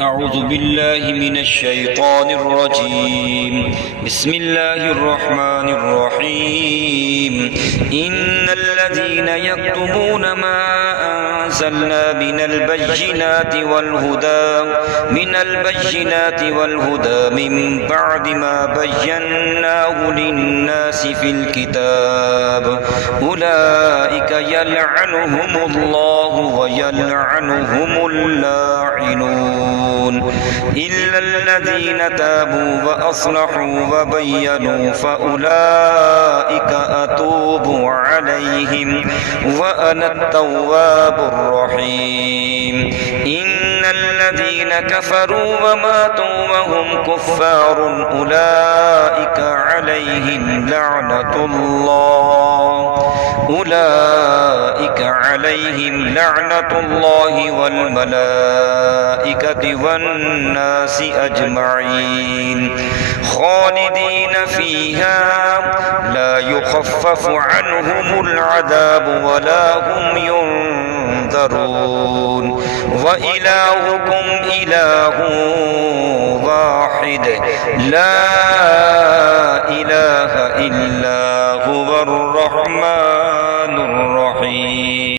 أعوذ بالله من الشيطان الرجيم. بسم الله الرحمن الرحيم. إن الذين يكتمون ما أنزلنا من البينات والهدى من بعد ما بيناه للناس في الكتاب أولئك يلعنهم الله ويلعنهم اللاعنون إلا الذين تابوا وأصلحوا وبينوا فأولئك أتوب عليهم وأنا التواب الرحيم. إن الذين كفروا وماتوا وهم كفار أولئك عليهم لعنة الله والملائكة والناس أجمعين خالدين فيها لا يخفف عنهم العذاب ولا هم ينذرون وإلهكم إله واحد لا إله إلا هو الرحمن